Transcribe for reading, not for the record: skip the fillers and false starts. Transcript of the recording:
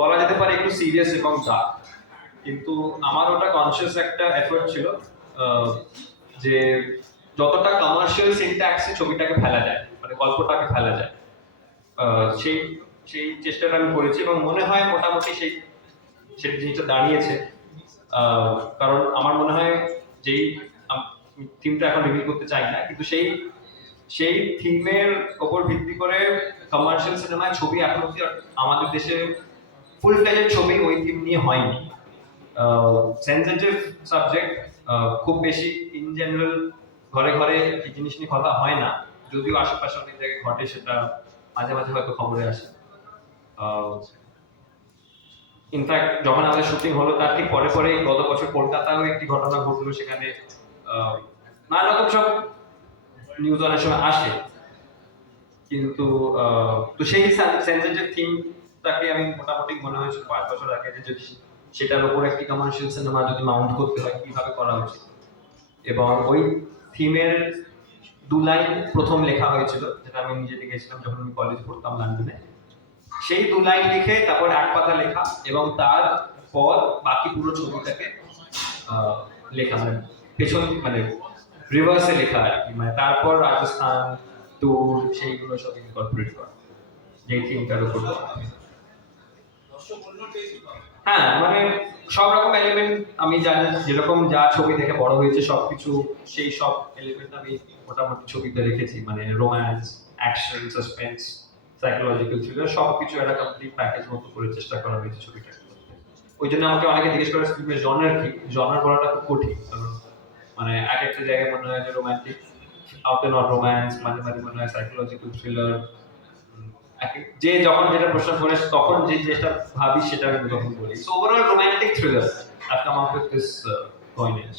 বলা যেতে পারে একটু সিরিয়াস এবং ডার্ক, কিন্তু আমার ওটা কনসিয়াস একটা এফোর্ট ছিল যে যতটা কমার্শিয়াল সিনট্যাক্সে ছবিটাকে ফেলা যায়, মানে গল্পটাকে ফেলা যায়, সেই সেই চেষ্টাটা আমি করেছি এবং মনে হয় মোটামুটি সেই জিনিসটা দাঁড়িয়েছে। কারণ আমার মনে হয় যেই থিমটা এখন রিভিল করতে চাই না, কিন্তু সেই সেই থিমের ওপর ভিত্তি করে কমার্শিয়াল সিনেমায় ছবি এখন অব্দি আমাদের দেশে ফুল ফ্লেজেড ছবি ওই থিম নিয়ে হয়নি। সেনসিটিভ সাবজেক্ট, খুব বেশি ইন জেনারেল ঘরে ঘরে এই জিনিস নিয়ে কথা হয় না, যদিও আশেপাশে অনেক জায়গায় ঘটে, সেটা মাঝে মাঝে হয়তো খবরে আসে। ইনফ্যাক্ট যখন আমাদের শুটিং হলো তার ঠিক পরে পরে গত বছর কলকাতায়ও একটি ঘটনা ঘটলো, সেখানে নানা রকম সব নিউজ অনেক সময় আসে, কিন্তু তো সেই সেনসিটিভ থিমটাকে আমি মোটামুটি মনে হয়েছিল 5 বছর আগে যে যদি সেটার উপর একটি কমার্শিয়াল সিনেমা যদি মাউন্ট করতে হয় কিভাবে করা উচিত, এবং ওই থিমের 2 লাইন প্রথম লেখা হয়েছিল, যেটা আমি নিজে লিখেছিলাম যখন আমি কলেজ পড়তাম লন্ডনে। সেই 2 লাইন লিখে তারপর 1 পাতা লেখা, এবং তারপর বাকি পুরো ছবিটাকে লেখা, মানে পেছন মানে রিভার্সে লেখা আর কি, মানে তারপর রাজস্থান ট্যুর সেইগুলো সব ইনকর্পোরেট করা, যেই থিমটার উপর। হ্যাঁ, মানে সব রকম এলিমেন্ট আমি জানি, যেরকম যা ছবি দেখে বড় হয়েছে সবকিছু, সেই সব এলিমেন্ট আমি মোটামুটি ছবিতে রেখেছি, মানে romance, action, suspense, psychological thriller সবকিছু একটা কমপ্লিট প্যাকেজ মতো করে চেষ্টা করা হয়েছে ছবিটা। ওই জন্য আমাকে অনেকে জিজ্ঞেস করে ফিল্মের জনার কি, জনার বলাটা খুব কঠিন, কারণ মানে এক একটা জায়গায় মনে হয় যে romantic, out and out romance, মাঝে মাঝে মনে হয় সাইকোলজিক্যাল থ্রিলার, যে যখন যেটা প্রশ্ন করে তখন যে যেটা ভাবি সেটা আমি তখন বলি। So overall romantic thriller, I've come up with this coinage.